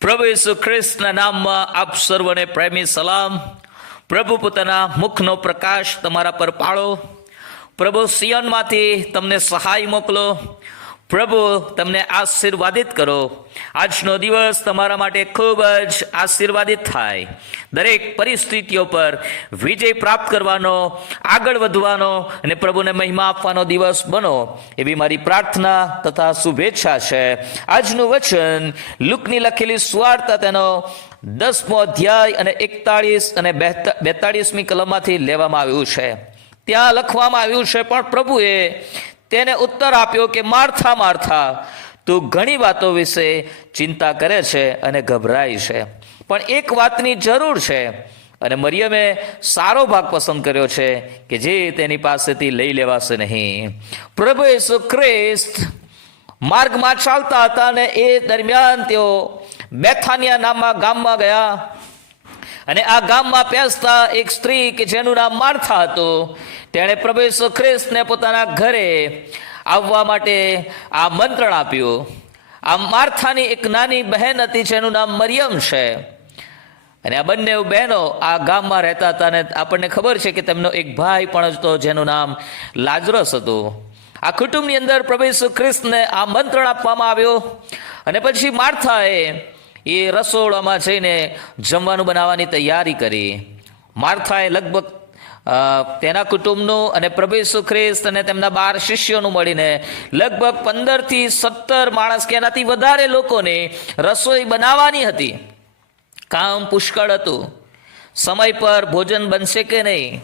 પ્રભુ ઈસુ ખ્રિસ્તના નામમાં આપ સર્વને પ્રેમી સલામ. પ્રભુ પોતાના મુખનો પ્રકાશ તમારા પર પાળો. પ્રભુ સિયનમાંથી તમને સહાય મોકલો. પ્રભુ, તમને આશીર્વાદિત કરો. આજનો દિવસ તમારા માટે ખૂબ જ આશીર્વાદિત થાય. દરેક પરિસ્થિતિઓ પર વિજય પ્રાપ્ત કરવાનો, આગળ વધવાનો અને પ્રભુને મહિમા આપવાનો દિવસ બનો એવી મારી પ્રાર્થના તથા શુભેચ્છા છે. આજનું વચન લુકની લખેલી સ્વાર્થ તેનો દસમો અધ્યાય અને એકતાળીસ અને બેતાળીસમી કલમમાંથી લેવામાં આવ્યું છે. ત્યાં લખવામાં આવ્યું છે, પણ પ્રભુએ તેને ઉત્તર આપ્યો કે મારથા મારથા. તું ઘણી વાતો વિશે ચિંતા કરે છે અને ગભરાય છે. પણ એક વાતની જરૂર છે. અને મરિયમે સારો ભાગ પસંદ કર્યો છે કે જે તેની પાસેથી લઈ લેવાશે નહીં. પ્રભુ ઈસુ ખ્રિસ્ત માર્ગમાં ચાલતા હતા અને એ દરમિયાન તેઓ બેથાનિયા નામના ગામમાં ગયા. અને આ ગામમાં પ્યાસતા એક સ્ત્રી કે જેનું નામ માર્થા હતું, તેણે પ્રભુ ઈસુ ખ્રિસ્તને પોતાના ઘરે આવવા માટે આમંત્રણ આપ્યું. આ માર્થાની એક નાની બહેન હતી જેનું નામ મરિયમ છે. અને આ બંને બહેનો આ ગામમાં રહેતા હતા અને આપણને ખબર છે કે તેમનો એક ભાઈ પણ હતો જેનું નામ લાજરસ હતું. આ કુટુંબની અંદર પ્રભુ ઈસુ ખ્રિસ્તને આમંત્રણ આપવામાં આવ્યું. અને પછી માર્થાએ એ રસોડામાં જઈને જમવાનું બનાવવાની તૈયારી કરી. માર્થાએ લગભગ તેના કુટુંબનું અને પ્રભુ ઈસુ ખ્રિસ્ત અને તેમના બાર શિષ્યોનું મળીને લગભગ પંદરથી સત્તર માણસ કે એનાથી વધારે લોકોને રસોઈ બનાવવાની હતી. કામ પુષ્કળ હતું. સમય પર ભોજન બનશે કે નહીં?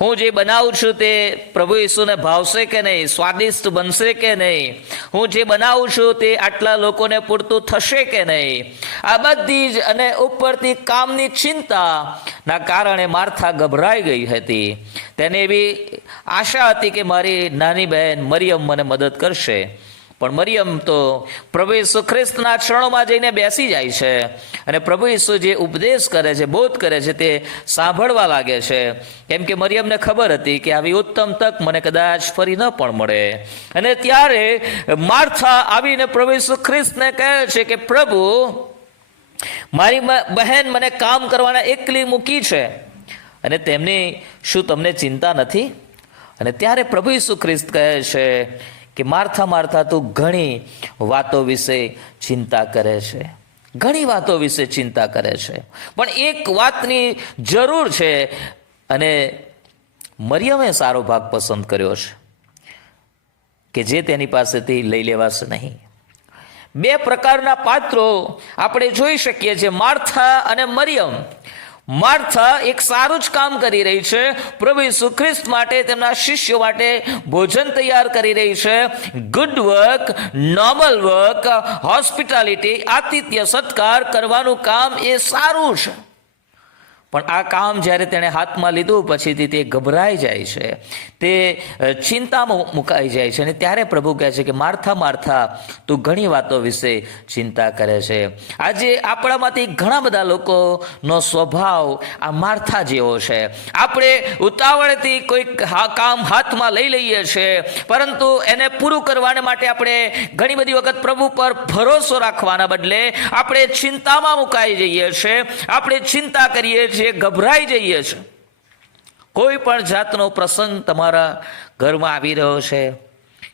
હું જે બનાવું છું તે પ્રભુ ઈસુને ભાવશે કે નહીં? સ્વાદિષ્ટ બનશે કે નહીં? હું જે બનાવું છું તે આટલા લોકોને પૂરતું થશે કે નહીં? આ બધી જ અને ઉપરથી કામની ચિંતાના કારણે માર્થા ગભરાઈ ગઈ હતી. તેને એવી આશા હતી કે મારી નાની બહેન મરિયમ મને મદદ કરશે. પણ મરિયમ તો પ્રભુ ઈસુ ખ્રિસ્તના ચરણોમાં જઈને બેસી જાય છે અને પ્રભુ ઈસુ જે ઉપદેશ કરે છે, બોધ કરે છે તે સાંભળવા લાગે છે. કેમ કે મરિયમને ખબર હતી કે આવી ઉત્તમ તક મને કદાચ ફરી ન પણ મળે. અને ત્યારે માર્થા આવીને પ્રભુ ઈસુ ખ્રિસ્તને કહે છે કે, પ્રભુ, મારી બહેન મને કામ કરવાના એકલી મૂકી છે અને તેમની શું તમને ચિંતા નથી? અને ત્યારે પ્રભુ ઈસુ ખ્રિસ્ત કહે છે કે મારથા મારથા તું ઘણી વાતો વિશે ચિંતા કરે છે. ઘણી વાતો વિશે ચિંતા કરે છે. પણ એક વાતની જરૂર છે અને મરિયમે સારો ભાગ પસંદ કર્યો છે કે જે તેની પાસેથી લઈ લેવાશે નહીં. બે પ્રકારના પાત્રો આપણે જોઈ શકીએ છીએ, માર્થા અને મરિયમ. માર્થા એક સારું જ કામ કરી રહી છે. પ્રભુ ઈસુ ખ્રિસ્ત માટે તેમના શિષ્યો માટે ભોજન તૈયાર કરી રહી છે. Good work normal work hospitality આતિથ્ય સત્કાર કરવાનું કામ એ સારું છે. પણ આ કામ જ્યારે તેણે હાથમાં લીધું, પછીથી તે ગભરાઈ જાય છે. તે ચિંતામાં મુકાઈ જાય છે અને ત્યારે પ્રભુ કહે છે કે, મારથા મારથા, તું ઘણી વાતો વિશે ચિંતા કરે છે. આજે આપણામાંથી ઘણા બધા લોકોનો સ્વભાવ આ મારથા જેવો છે. આપણે ઉતાવળથી કોઈક હા- કામ હાથમાં લઈ લઈએ છીએ પરંતુ એને પૂરું કરવાને માટે આપણે ઘણી બધી વખત પ્રભુ પર ભરોસો રાખવાના બદલે આપણે ચિંતામાં મુકાઈ જઈએ છીએ આપણે ચિંતા કરીએ છીએ ગભરાઈ જઈએ છીએ કોઈ પણ જાતનો પ્રસંગ તમારા ઘરમાં આવી રહ્યો છે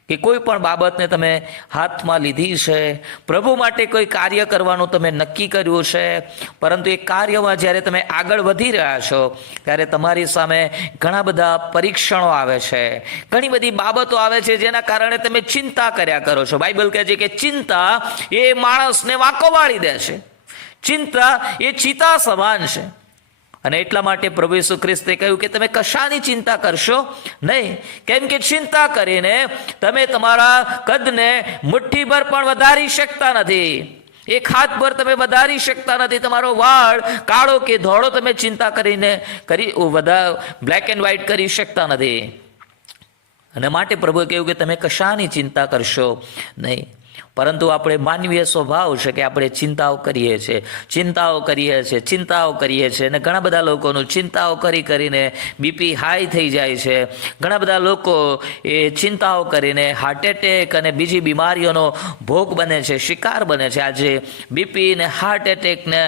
કે કોઈ પણ બાબતને તમે હાથમાં લીધી છે, પ્રભુ માટે કોઈ કાર્ય કરવાનું તમે નક્કી કર્યું છે, પરંતુ એ કાર્યમાં જ્યારે તમે આગળ વધી રહ્યા છો, ત્યારે તમારી સામે ઘણા બધા પરીક્ષણો આવે છે, ઘણી બધી બાબતો આવે છે જેના કારણે તમે ચિંતા કર્યા કરો છો. બાઇબલ કહે છે કે ચિંતા એ માણસને વાંકો વાળી દે છે. ચિંતા એ ચિતા સમાન છે. અને એટલા માટે પ્રભુ ઈસુ ખ્રિસ્તે કહ્યું કે તમે કશાની ચિંતા કરશો નહીં. કેમ કે ચિંતા કરીને તમે તમારા કદને મુઠ્ઠીભર પણ વધારી શકતા નથી. એક હાથ પર તમે વધારી શકતા નથી. તમારો વાળ કાળો કે ધોળો તમે ચિંતા કરીને કરી વધા બ્લેક એન્ડ વ્હાઇટ કરી શકતા નથી. અને માટે પ્રભુએ કહ્યું કે તમે કશાની ચિંતા કરશો નહીં. પરંતુ આપણે માનવીય સ્વભાવ છે કે આપણે ચિંતાઓ કરીએ છીએ. ચિંતાઓ કરીએ છીએ, ચિંતાઓ કરીએ છીએ અને ઘણા બધા લોકોનું ચિંતાઓ કરી કરીને બીપી હાઈ થઈ જાય છે. ઘણા બધા લોકો એ ચિંતાઓ કરીને હાર્ટ એટેક અને બીજી બીમારીઓનો ભોગ બને છે, શિકાર બને છે. આજે બીપી ને હાર્ટ એટેકને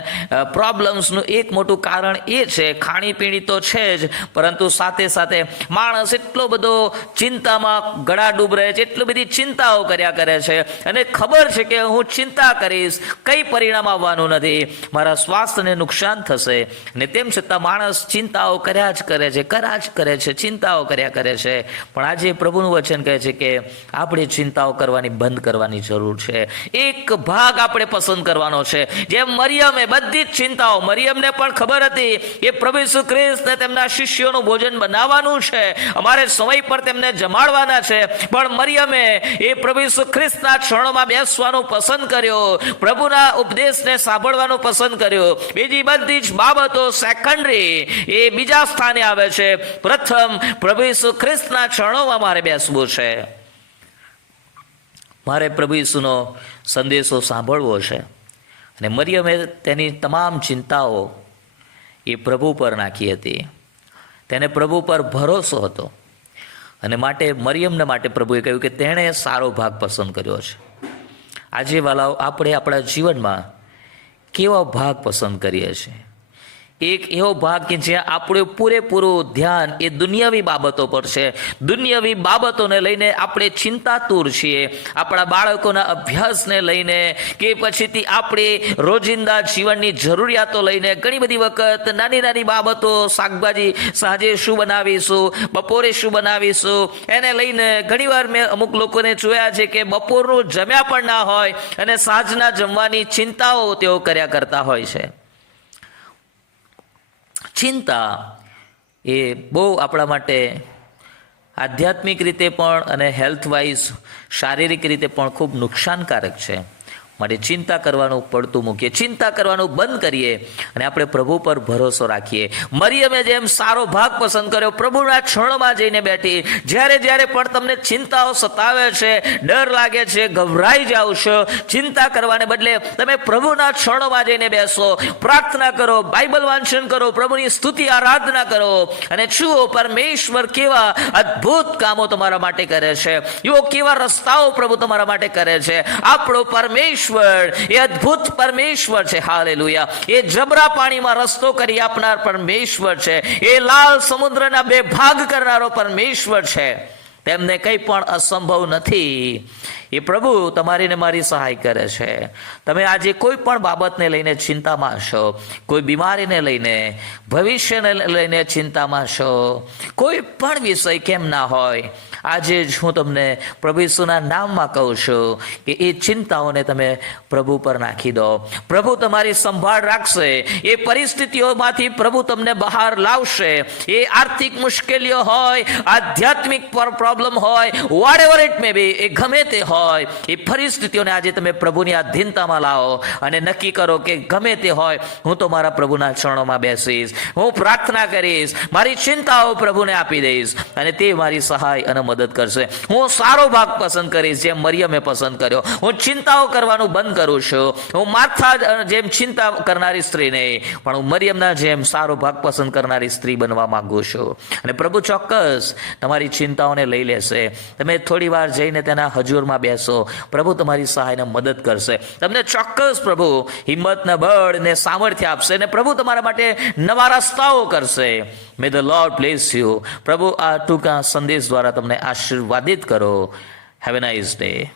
પ્રોબ્લેમ્સનું એક મોટું કારણ એ છે ખાણીપીણી તો છે જ, પરંતુ સાથે સાથે માણસ એટલો બધો ચિંતામાં ગળા ડૂબ રહે છે, એટલી બધી ચિંતાઓ કર્યા કરે છે અને ખબર છે કે હું ચિંતા કરીશ, કઈ પરિણામ આવવાનું નથી. મારા સ્વાસ્થ્યને નુકસાન થશે. ને તેમ છતાં માણસ ચિંતાઓ કર્યા જ કરે છે, કર્યા જ કરે છે, ચિંતાઓ કર્યા કરે છે. પણ આજે પ્રભુનું વચન કહે છે કે આપણે ચિંતાઓ કરવાની, બંધ કરવાની જરૂર છે. એક ભાગ આપણે પસંદ કરવાનો છે. જેમ મરિયમે બધી જ ચિંતાઓ, મરિયમને પણ ખબર હતી કે પ્રભુ ઈસુ તેમના શિષ્યોનું ભોજન બનાવવાનું છે. અમારે સમય પર તેમને જમાડવાના છે. પણ મરિયમે એ પ્રભુ ઈસુ ખ્રિસ્તના ક્ષણોમાં બેસવાનું પસંદ કર્યો. પ્રભુના ઉપદેશને સાંભળવાનું પસંદ કર્યો. બીજી બધી જ બાબતો સેકન્ડરી એ બીજા સ્થાને આવે છે. પ્રથમ, પ્રભુ ઈસુ ખ્રિસ્તના ચરણોમાં મારે બેસવું છે. મારે પ્રભુ ઈસુનો સંદેશો સાંભળવો છે. અને મરિયમે તેની તમામ ચિંતાઓ એ પ્રભુ પર નાખી હતી. તેને પ્રભુ પર ભરોસો હતો. અને માટે, મરિયમને માટે પ્રભુએ કહ્યું કે તેણે સારો ભાગ પસંદ કર્યો છે. આજે વાલાઓ આપણે આપણા જીવનમાં કેવા ભાગ પસંદ કરીએ છીએ? એક એવો ભાગ કે જ્યાં આપણું પૂરેપૂરું ધ્યાન એ દુનિયાવી બાબતો પર છે. દુનિયાવી બાબતોને લઈને આપણે ચિંતાતુર છીએ. આપણા બાળકોના અભ્યાસને લઈને કે પછીથી આપણી રોજિંદા જીવનની જરૂરિયાતો લઈને ઘણી બધી વખત નાની નાની બાબતો, શાકભાજી સાંજે શું બનાવીશું, બપોરે શું બનાવીશું, એને લઈને ઘણીવાર મેં અમુક લોકોને જોયા છે કે બપોરનું જમ્યા પણ ના હોય અને સાંજના જમવાની ચિંતાઓ તેઓ કર્યા કરતા હોય છે. ચિંતા એ બહુ આપણા માટે આધ્યાત્મિક રીતે પણ અને હેલ્થ વાઇઝ શારીરિક રીતે પણ ખૂબ નુકસાનકારક છે. માટે ચિંતા કરવાનું પડતું મૂકીએ. ચિંતા કરવાનું બંધ કરીએ અને આપણે પ્રભુ પર ભરોસો રાખીએ. મરિયમે જેમ સારો ભાગ પસંદ કર્યો, પ્રભુના ક્ષણોમાં જઈને બેઠી. જ્યારે જ્યારે પણ તમને ચિંતાઓ સતાવે છે, ડર લાગે છે, ગભરાઈ જાવ છો, ચિંતા કરવાને બદલે તમે પ્રભુના ક્ષણોમાં જઈને બેસો. પ્રાર્થના કરો, બાઇબલ વાંચન કરો, પ્રભુની સ્તુતિ, આરાધના કરો. અને જુઓ, પરમેશ્વર કેવા અદ્ભુત કામો તમારા માટે કરે છે. એવો કેવા રસ્તાઓ પ્રભુ તમારા માટે કરે છે. આપણો પરમેશ્વર એ અદ્ભુત પરમેશ્વર છે. હાલે એ જબરા પાણીમાં રસ્તો કરી આપનાર પરમેશ્વર છે. એ લાલ સમુદ્રના બે ભાગ કરનારો પરમેશ્વર છે. તેમને કંઈ પણ અસંભવ નથી. એ પ્રભુ, તમારી ને મારી સહાય કરે છે. તમે આજે કોઈ પણ બાબતને લઈને ચિંતામાં છો, કોઈ બીમારીને લઈને, ભવિષ્યને લઈને ચિંતામાં છો, કોઈ પણ વિષય કેમ ના હોય, આજે જ હું તમને પ્રભુ ઈસુના નામમાં કહું છું કે એ ચિંતાઓને તમે પ્રભુ પર નાખી દો. પ્રભુ તમારી સંભાળ રાખશે, એ પરિસ્થિતિઓમાંથી પ્રભુ તમને બહાર લાવશે. એ આર્થિક મુશ્કેલીઓ હોય, આધ્યાત્મિક પ્રોબ્લેમ હોય whatever it may be એ ગમે તે હોય એ પરિસ્થિતિઓને આજે તમે પ્રભુની આધીનતામાં લાવો અને નક્કી કરો કે ગમે તે હોય, હું તો મારા પ્રભુના ચરણોમાં બેસીશ, હું પ્રાર્થના કરીશ, મારી ચિંતાઓ પ્રભુને આપી દઈશ અને તે મારી સહાય અને મદદ કરશે. હું સારો ભાગ પસંદ કરીશ જેમ મરિયમે પસંદ કર્યો. હું ચિંતાઓ કરવાનું બંધ કરું છું. હું માથા જેમ ચિંતા કરનારી સ્ત્રી નહીં પણ હું મરિયમના જેમ સારો ભાગ પસંદ કરનારી સ્ત્રી બનવા માંગુ છું. અને પ્રભુ ચોક્કસ તમારી ચિંતાઓને લઈ લેશે. તમે થોડી વાર જઈને તેના હજુરમાં બેસો પ્રભુ તમારી સહાયને મદદ કરશે. તમને ચોક્કસ પ્રભુ હિંમતને બળ ને સામર્થ્ય આપશે અને પ્રભુ તમારા માટે નવા રસ્તાઓ કરશે. May the Lord bless you પ્રભુ આ ટૂંકા સંદેશ દ્વારા તમને આશીર્વાદિત કરો. Have a nice day